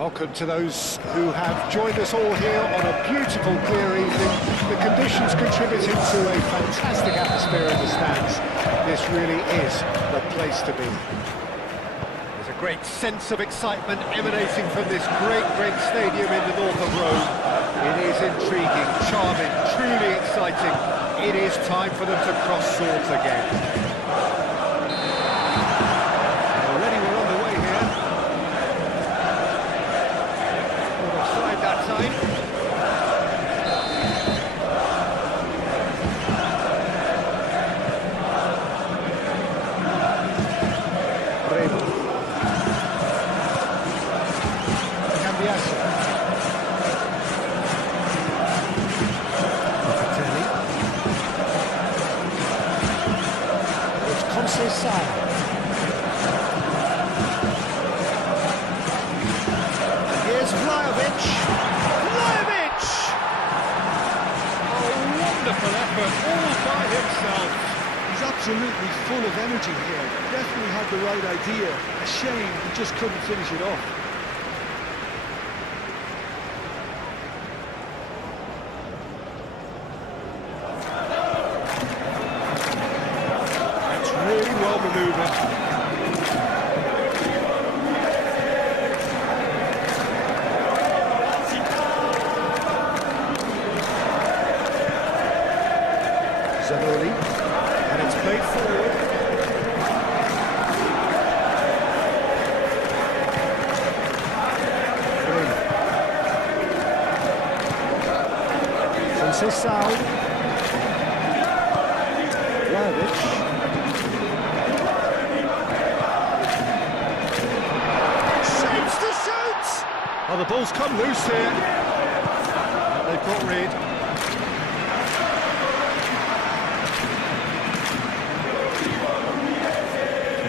Welcome to those who have joined us all here on a beautiful, clear evening. The conditions contributing to a fantastic atmosphere in the stands. This really is the place to be. There's a great sense of excitement emanating from this great stadium in the north of Rome. It is intriguing, charming, truly exciting. It is time for them to cross swords again. Here's Vlahovic. Vlahovic! Oh, wonderful effort, all by himself. He's absolutely full of energy here. Definitely had the right idea. A shame he just couldn't finish it off. That's really well manoeuvred. And it's played forward. Conceição. Vlahovic. Shapes to shoot! Oh, the ball's come loose here. They've got rid.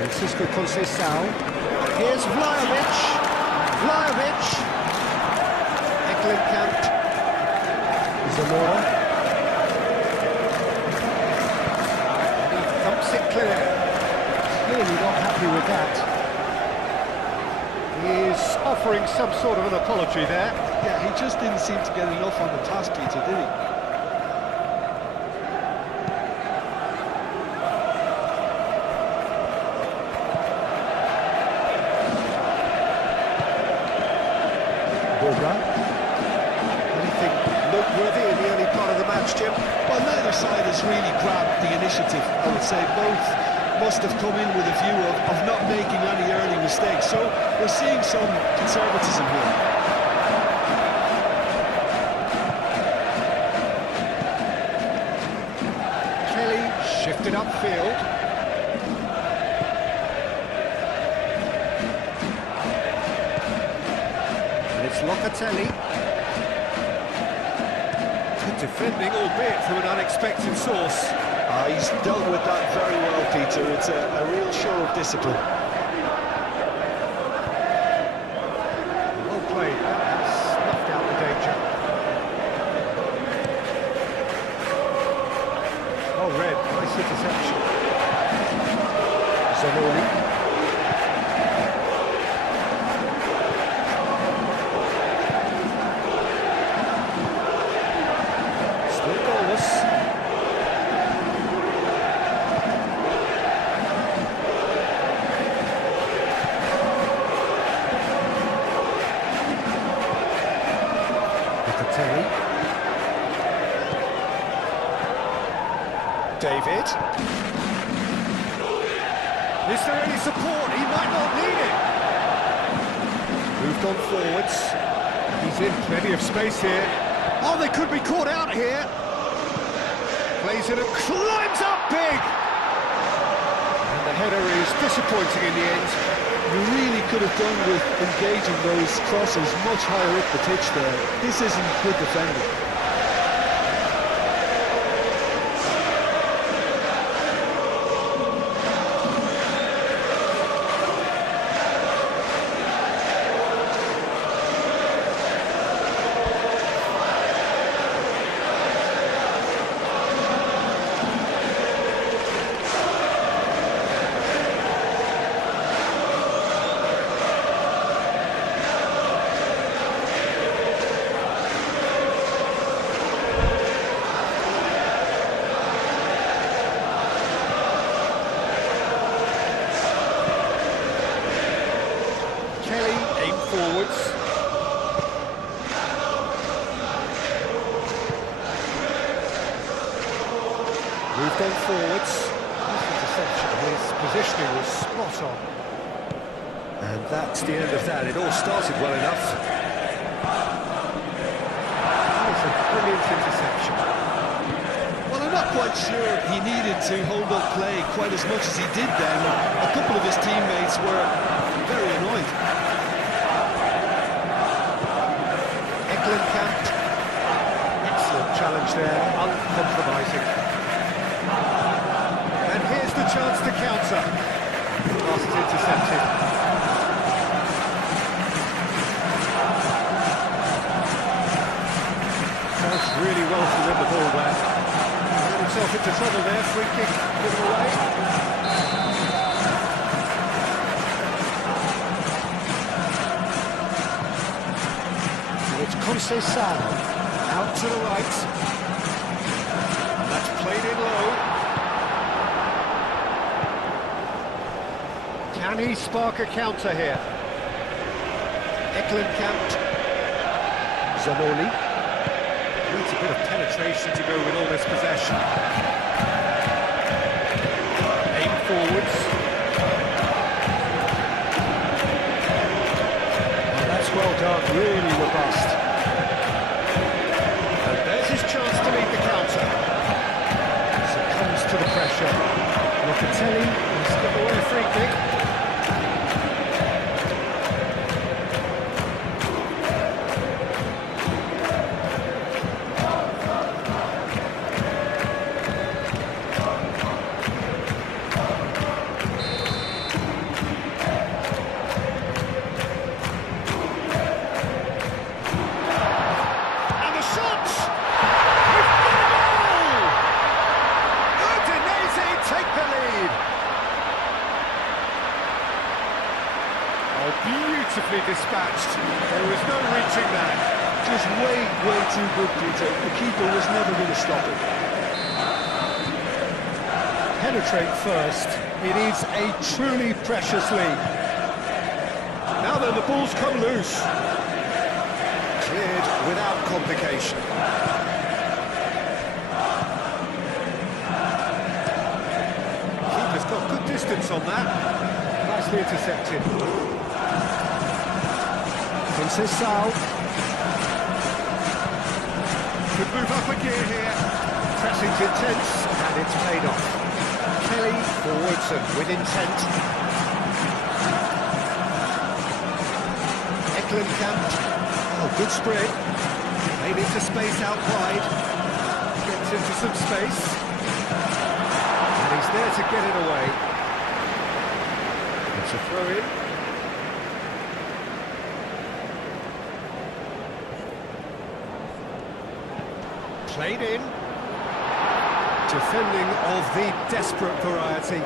Francisco Conceição. Here's Vlahovic. Vlahovic. Eklenkamp. Zamora. And he thumps it clear. Clearly not happy with that. He is offering some sort of an apology there. Yeah, he just didn't seem to get enough on the task teacher, did he? Anything noteworthy in the early part of the match, Jim? Well, neither side has really grabbed the initiative. I would say both must have come in with a view of not making any early mistakes. So we're seeing some conservatism here. Kelly shifted upfield. Locatelli. Good defending, albeit from an unexpected source. He's dealt with that very well, Peter. It's a real show of discipline. Well played. That has snuffed out the danger. Oh, red. Nice interception. Zanoni. David. Is there any support? He might not need it. Moved on forwards. He's in plenty of space here. Oh, they could be caught out here. Plays it and climbs up big. And the header is disappointing in the end. You really could have done with engaging those crosses much higher up the pitch there. This isn't good defending. going forwards. This interception, his positioning was spot on. And that's the end of that. It all started well enough. That is a brilliant interception. Well, I'm not quite sure he needed to hold up play quite as much as he did then. A couple of his teammates were very annoyed. Eklenkamp. Excellent challenge there, uncompromising. And here's the chance to counter. Pass is intercepted. Does really well to win the ball there. Got himself into trouble there, free kick given away. And it's Conceição out to the right. And that's played in low. Can he spark a counter here? Eklenkamp. Zamoli. Needs a bit of penetration to go with all this possession. Aim forwards. Oh, that's well done, really robust. And there's his chance to lead the counter. Succumbs to the pressure. Locatelli will skip away a free kick. Beautifully dispatched. There was no reaching that. Just way too good, Peter. The keeper was never going to stop it. Penetrate first. It is a truly precious lead. Now then, the ball's come loose. Cleared without complication. Keeper's got good distance on that. Nicely intercepted. Conceição. Could move up a gear here. Pressing's intense, and it's paid off. Kelly forwards and with intent. Eklenkamp. Oh, good spread. Made into space out wide. Gets into some space. And he's there to get it away. It's a throw-in. Played in. Defending of the desperate variety.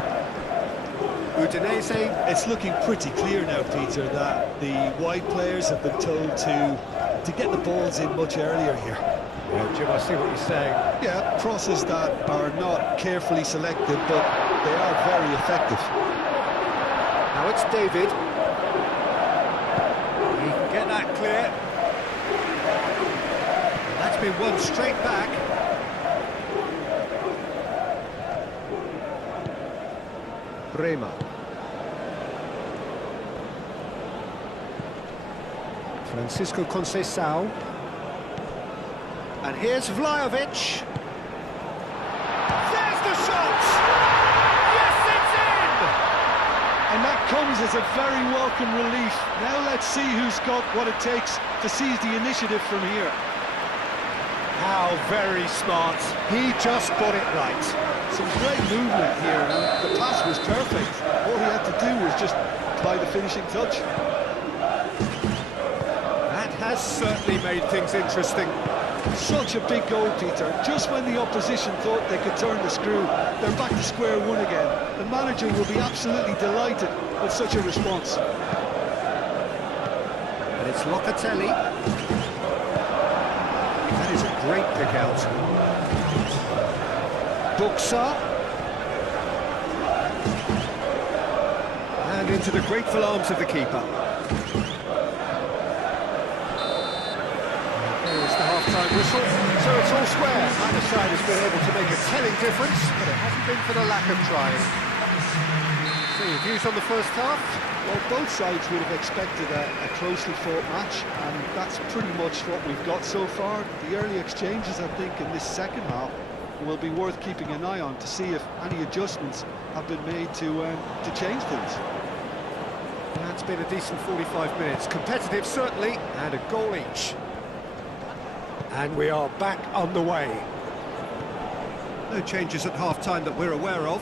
Udinese. It's looking pretty clear now, Peter, that the wide players have been told to get the balls in much earlier here. Well, Jim, I see what you're saying. Yeah, crosses that are not carefully selected, but they are very effective. Now it's David. He can get that clear. That's been won straight back. Bremer. Francisco Conceição. And here's Vlahovic. There's the shot! Yes, it's in! And that comes as a very welcome relief. Now let's see who's got what it takes to seize the initiative from here. How very smart. He just got it right. Some great movement here, and the pass was perfect. All he had to do was just apply the finishing touch. That has certainly made things interesting. Such a big goal, Peter. Just when the opposition thought they could turn the screw, they're back to square one again. The manager will be absolutely delighted with such a response. And it's Locatelli. That is a great pick out. Buxa. And into the grateful arms of the keeper. There's the half half-time whistle, so it's all square. Either side has been able to make a telling difference, but it hasn't been for the lack of trying. So your views on the first half? Well, both sides would have expected a closely fought match, and that's pretty much what we've got so far. The early exchanges, I think, in this second half will be worth keeping an eye on to see if any adjustments have been made to change things. That's been a decent 45 minutes. Competitive, certainly, and a goal each. And we are back on the way. No changes at half-time that we're aware of.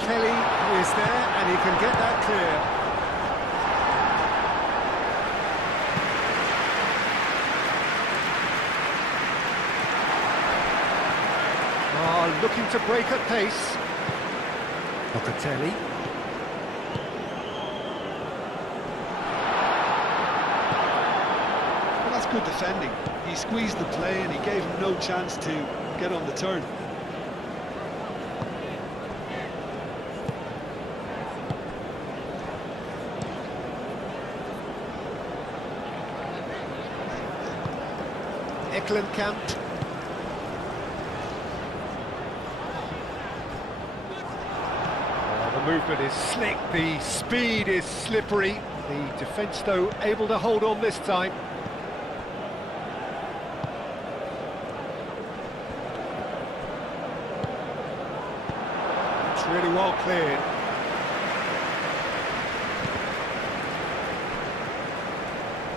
Kelly is there, and he can get that clear. Looking to break at pace. Locatelli. Well, that's good defending. He squeezed the play and he gave him no chance to get on the turn. Eklenkamp. The movement is slick, the speed is slippery. The defence, though, able to hold on this time. It's really well cleared.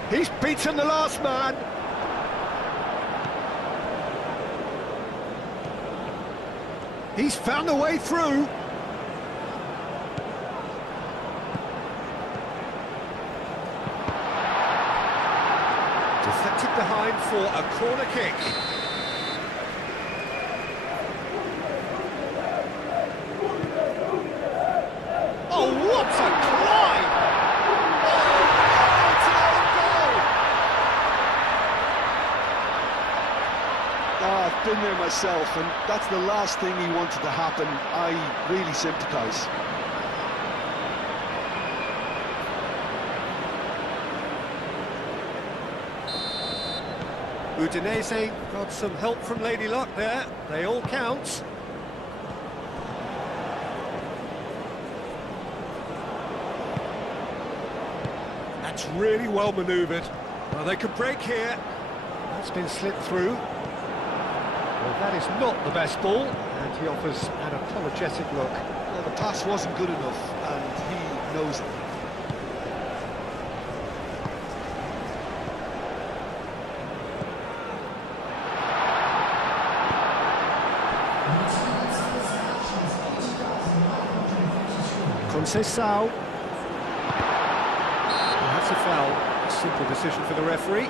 He's beaten the last man. He's found a way through. Deflected behind for a corner kick. Oh, what a climb! Oh, it's an own goal! I've been there myself, and that's the last thing he wanted to happen. I really sympathise. Udinese got some help from Lady Luck there. They all count. That's really well manoeuvred. Well, they could break here. That's been slipped through. Well, that is not the best ball, and he offers an apologetic look. Well, the pass wasn't good enough, and he knows it. Conceição. That's a foul. A simple decision for the referee.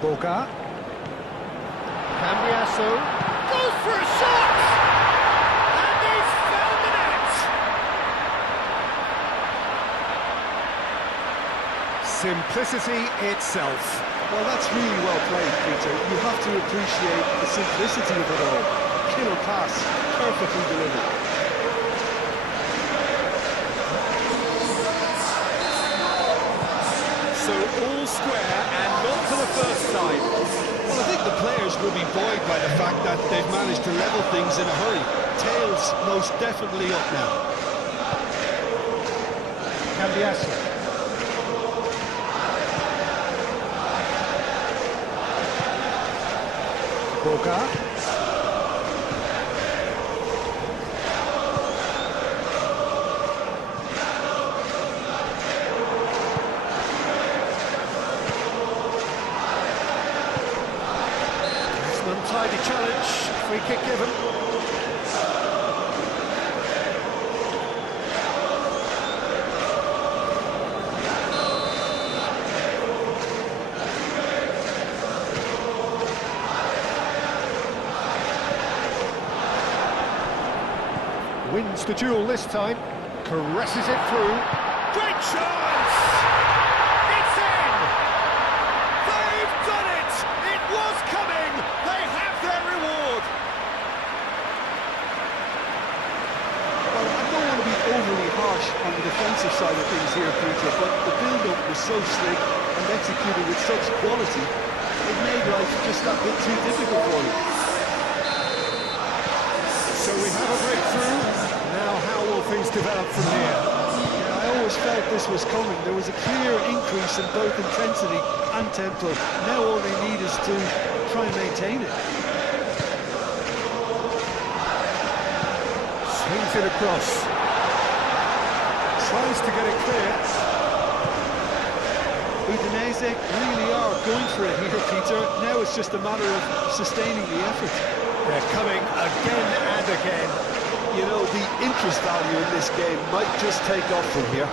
Boga. Cambiasso. Goes for a shot! And he's found the net! Simplicity itself. Well, that's really well played, Peter. You have to appreciate the simplicity of it all. Killer pass, perfectly delivered. So all square and not for the first time. Well, I think the players will be buoyed by the fact that they've managed to level things in a hurry. Tails most definitely up now. Cambiasso. Boga. It's an untidy challenge. Free kick given. Wins the duel this time, caresses it through. Great chance! It's side of things here, Peter, but the build-up was so slick and executed with such quality, it made life just that bit too difficult for him. So we have a breakthrough. Now how will things develop from here? Yeah, I always felt this was coming. There was a clear increase in both intensity and tempo. Now all they need is to try and maintain it. Swings it across. Tries to get it clear. Udinese really are going for it here, Peter. Now it's just a matter of sustaining the effort. They're coming again and again. You know, the interest value in this game might just take off from here.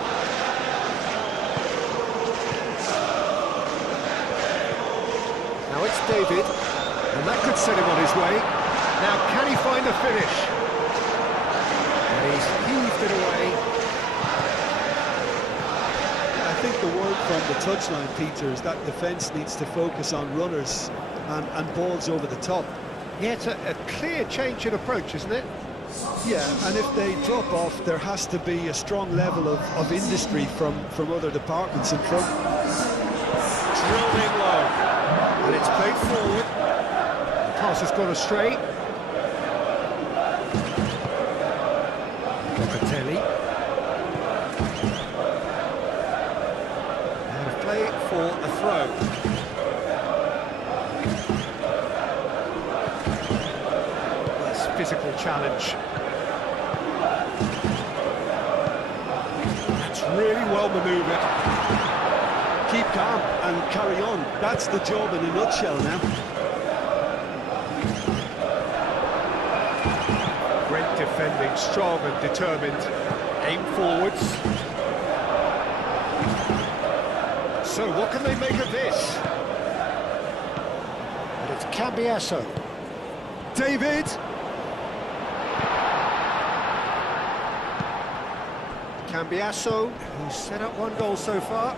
Now it's David, and that could set him on his way. Now can he find the finish? And he's heaved it away. I think the word from the touchline, Peter, is that defence needs to focus on runners and balls over the top. Yeah, it's a clear change in approach, isn't it? Yeah, and if they drop off, there has to be a strong level of industry from other departments in front. Drilled in low, and it's played forward. The pass has gone astray. Locatelli. Out of play for a throw. Physical challenge. That's really well manoeuvred. Keep calm and carry on. That's the job in a nutshell now. Great defending, strong and determined. Aim forwards. So what can they make of this? And it's Cambiasso. David! Cambiasso, who's set up one goal so far.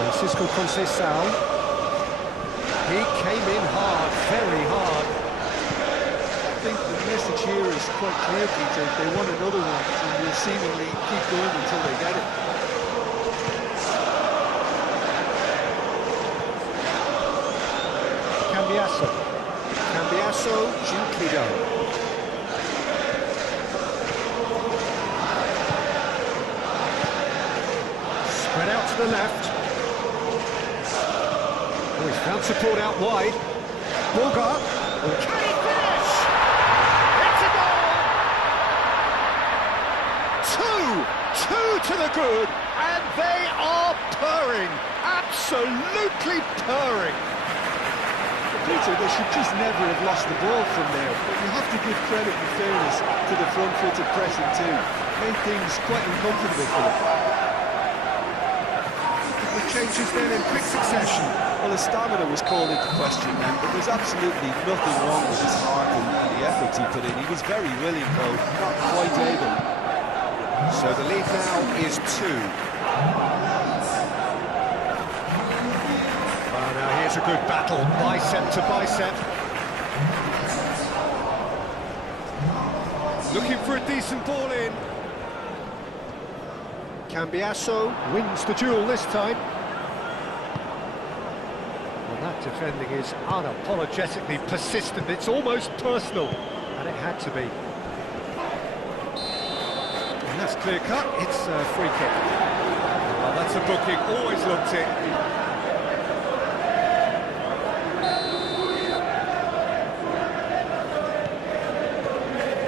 Francisco Conceição. He came in hard, very hard. I think the message here is quite clear, Peter. They want another one, and will seemingly keep going until they get it. Cambiasso. Cambiasso, gently done. Spread out to the left. Oh, he's found support out wide. Bulgar. Can he finish? It's a goal! Two to the good, and they are purring. Absolutely purring. Peter, they should just never have lost the ball from there, but you have to give credit and fairness to the front-footed pressing too. Made things quite uncomfortable for them. The changes then in quick succession. Well, his stamina was called into question then, but there's absolutely nothing wrong with his heart and the efforts he put in. He was very willing, though, not quite able. So the lead now is 2. Now here's a good battle, bicep to bicep. Looking for a decent ball in. Cambiasso wins the duel this time. Well, that defending is unapologetically persistent. It's almost personal, and it had to be. And that's clear cut. It's a free kick. Well, that's a booking. Always looked it.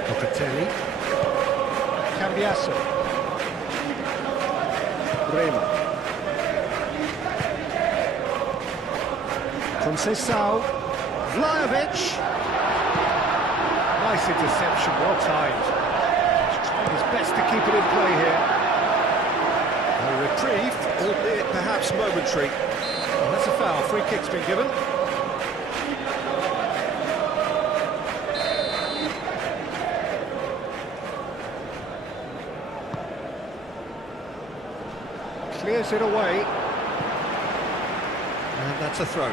Locatelli. Cambiasso. Rema. Conceição. Vlahovic. Nice interception, well timed. He's trying his best to keep it in play here. A reprieve, albeit perhaps momentary. And that's a foul. Free kick's been given. Clears it away. And that's a throw.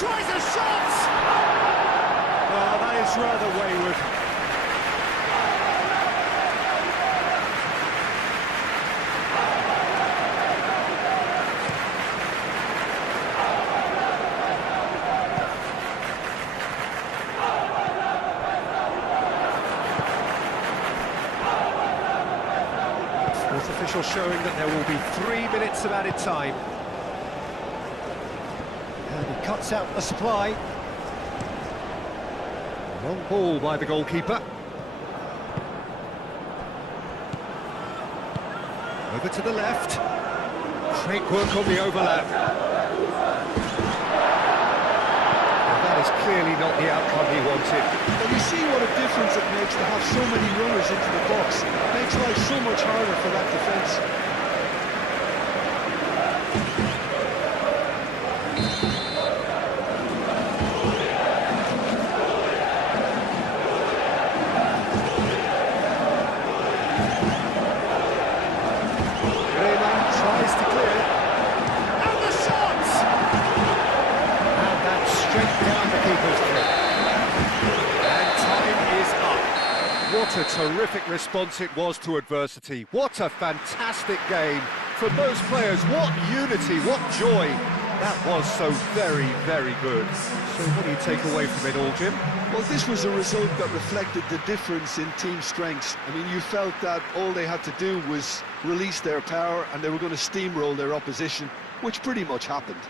tries a shot! Well, that is rather wayward. Sports official showing that there will be 3 minutes of added time. And he cuts out the supply. Long ball by the goalkeeper. Over to the left. Great work on the overlap. And that is clearly not the outcome he wanted. Well, you see what a difference it makes to have so many runners into the box. It makes life so much harder for that defence. Tries to clear. And the shot! And that's straight down the keeper's throat. And time is up. What a terrific response it was to adversity. What a fantastic game from those players. What unity, what joy. That was so very, very good. So what do you take away from it all, Jim? Well, this was a result that reflected the difference in team strengths. I mean, you felt that all they had to do was release their power and they were going to steamroll their opposition, which pretty much happened.